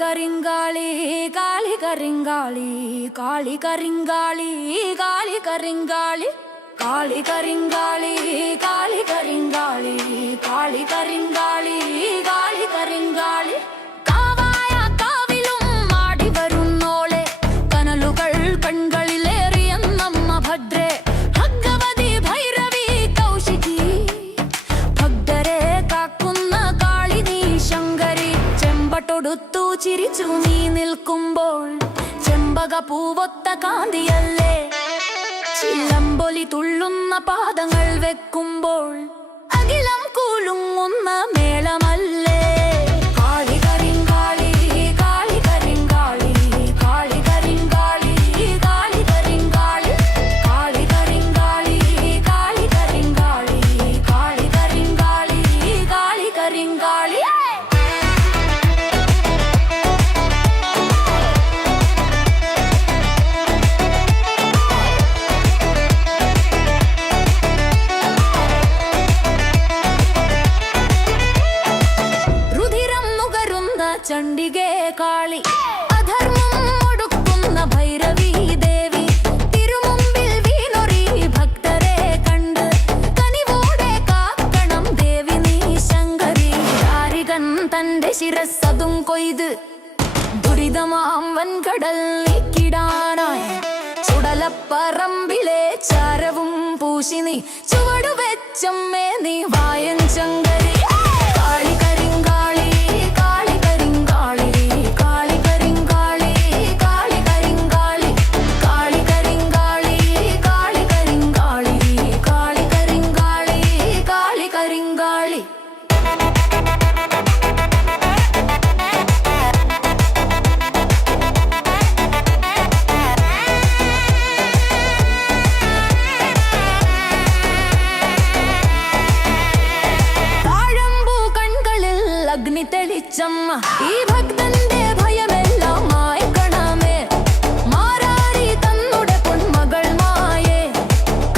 കരിങ്കാളി കാളി കരിങ്കാളി കാളി കരിങ്കാളി കാളി കരിങ്കാളി കാളി കരിങ്കാളി കാളി കരിങ്കാളി കാളി കരിങ്കാളി കാളി കരിങ്കാളി കാവായ കാവിലും മാടി വരുന്നോളെ കനലുകൾ കൺകളിലേറിയെന്നമ്മ ഭദ്രേ ഭഗവതി ഭൈരവി കൗശികി ഭക്തരെ കാക്കുന്ന കാളി നീ ശങ്കരി ചെമ്പട്ടൊടുത്തു ചിരിച്ചു നീ നിൽക്കുമ്പോൾ ചെമ്പക പൂവൊത്ത കാന്തിയല്ലേ ചിലമ്പൊലി തുള്ളുന്ന പാദങ്ങൾ വെക്കുമ്പോൾ അഖിലം കൂലുങ്ങുന്ന മേളമല്ലേ കാളി കരിങ്കാളി കാളി കരിങ്കാളി കാളി കരിങ്കാളി കാളി കരിങ്കാളി കാളി കരിങ്കാളി കാളി കരിങ്കാളി കാളി കരിങ്കാളി കാളി കരിങ്കാളി ചണ്ഡികേ കാളി അധർമ്മം ഒടുക്കുന്ന ഭൈരവി ദേവി തിരുമുമ്പിൽ വീണൊറി ഭക്തരെ കണ്ട് കനിവോടെ കാക്കണം ദേവി നീ ശങ്കരി ദാരികൻ തന്റെ ശിരസ്സതും കൊയ്ത് ദുരിതമാം വൻകടൽ നീക്കിടാനായി ചുടലപ്പറമ്പിലെ ചാരവും പൂശി നീ ചുവടുവെച്ചമ്മേ നീ വായൻ ശങ്കരി കാളി കരിങ്കാളി തെളിച്ചമ്മ ഈ ഭക്തന്റെ ഭയമെല്ലാം മായ്ക്കണമേ മാറാരി തന്നുടെ പൊന്മകൾ മായേ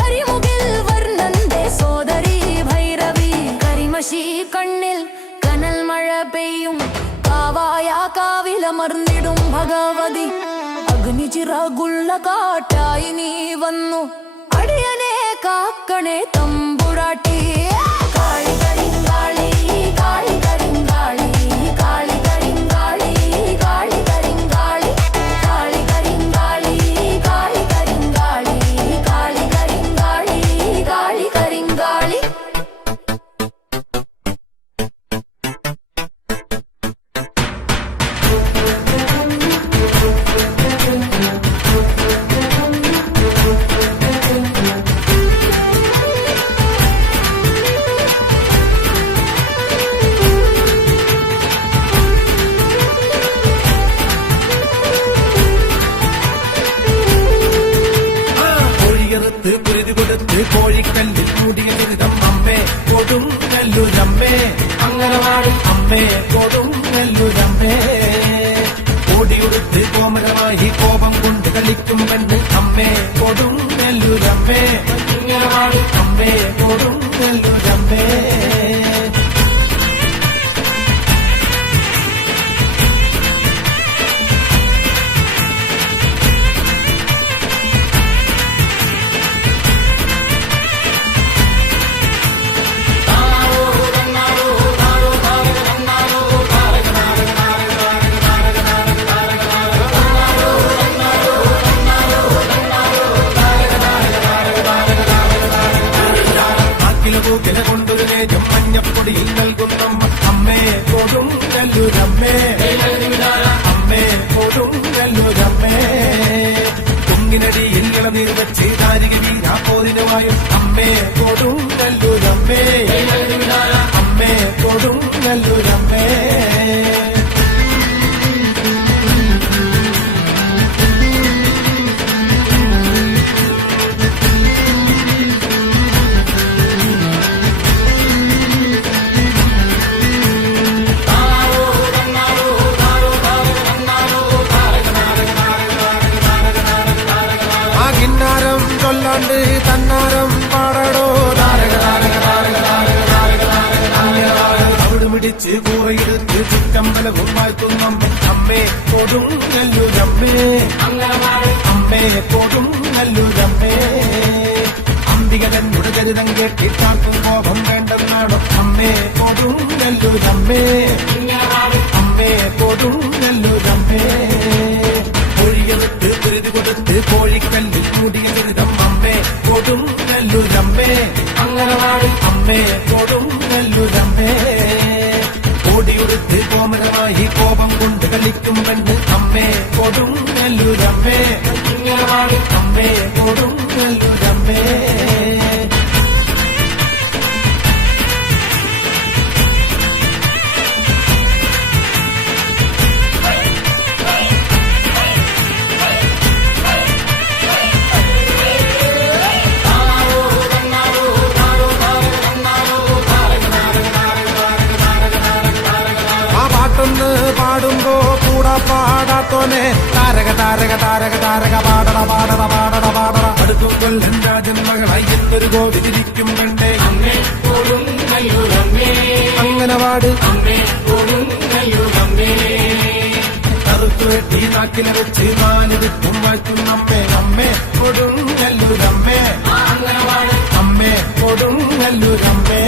കരിമുകിൽ വർണ്ണന്റെ സോദരി ഭൈരവി കരിമഷി കണ്ണിൽ കനൽ മഴ പെയ്യും കാവായ കാവിലമർന്നിടും ഭഗവതി അഗ്നിചിറകുള്ള കാട്ടായി നീ വന്നു അടിയനെ കാക്കണേ തമ്പുരാട്ടി കാളി കരിങ്കാളി കാളി കരിങ്കാളി കാളി കരിങ്കാളി കാളി കരിങ്കാളി കാളി കരിങ്കാളി കാളി കരിങ്കാളി കാളി കരിങ്കാളി കാളി കരിങ്കാളി കോഴിക്കല്ലിൽ മൂടിയ ദുരിതം അമ്മേ കൊടുങ്ങല്ലൂരമ്മേ അങ്കനവാടി അമ്മേ കൊടുങ്ങല്ലൂരമ്മേ ഓടിയുടുത്ത് കോമരമായി കോപം കൊണ്ട് കളിക്കും പെണ്ണ് അമ്മേ കൊടുങ്ങല്ലൂരമ്മേ അങ്കനവാടി അമ്മേ കൊടുങ്ങല്ലൂരമ്മേ കൊണ്ടൊരു നേജം മഞ്ഞപ്പൊടിയിൽ നൽകുന്നമ്മ അമ്മേ കൊടുങ്ങല്ലൂരമ്മേ അമ്മേ കൊടുങ്ങല്ലൂരമ്മേ കുങ്ങിനടിയിൽ ഇളനീർ വെച്ച് ദാരിക വീരാപ്പോരിനുമായും അമ്മേ കൊടുങ്ങല്ലൂരമ്മേ അമ്മേ കൊടുങ്ങല്ലൂരമ്മേ തന്നാരം പാടടോ കുളിച്ച് കൂറയെടുത്ത് ചുറ്റമ്പലവും വാഴ്ത്തുന്നമ്മ അമ്മേ കൊടുങ്ങല്ലൂരമ്മേ അമ്മേ കൊടുങ്ങല്ലൂരമ്മേ അംബിക തന്നുടെ ചരിതം കേട്ടിട്ടാർക്കും കോപം വേണ്ടെന്നാണോ അമ്മേ കൊടുങ്ങല്ലൂരമ്മേ അമ്മേ കൊടുങ്ങല്ലൂരമ്മേ കോഴിയെടുത്ത് കുരുതി കൊടുത്ത് കോഴിക്കല്ലിൽ മൂടിയ ചരിതം അമ്മേ കൊടുങ്ങല്ലൂരമ്മേ അമ്മേ കൊടുങ്ങല്ലൂരമ്മേ കോടിയുടുത്ത് കോമരമായി കോപം കൊണ്ട് കളിക്കും പെണ്ണ് അമ്മേ കൊടുങ്ങല്ലൂരമ്മേ അമ്മേ കൊടുങ്ങല്ലൂരമ്മേ പാടുമ്പോ കൂടാ പാടാത്തോനെ താരക താരക താരക താരക പാടട പാടട പാടട പാടട അടുക്കും കൊല്ലൻ രാജൻ മകളായി എന്നൊരു കോടി തിരിക്കും കണ്ടേ അങ്ങനെ പാട് കറുത്തു വെട്ടി നാക്കിനെ വെച്ച് നാലിരുത്തും വാഴ്ത്തുന്നമ്മേ അമ്മേ കൊടുങ്ങല്ലൂരമ്മേ അമ്മേ കൊടുങ്ങല്ലൂരമ്മേ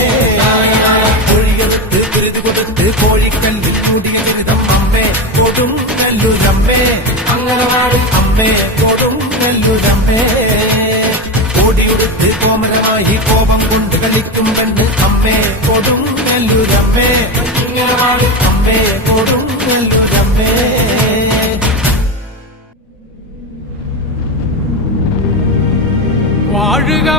കോഴിയെടുത്ത് കുരുതി കൊടുത്ത് കോഴിക്കല്ലിൽ മൂടിയ ചരിതം അമ്മേ കൊടുങ്ങല്ലൂരമ്മേ അമ്മേ കൊടുങ്ങല്ലൂരമ്മേ കോടിയുടുത്ത് കോമരമായി കോപം കൊണ്ട് കളിക്കും പെണ്ണ് അമ്മേ കൊടുങ്ങല്ലൂരമ്മേ അമ്മേ കൊടുങ്ങല്ലൂരമ്മേ വാഴുക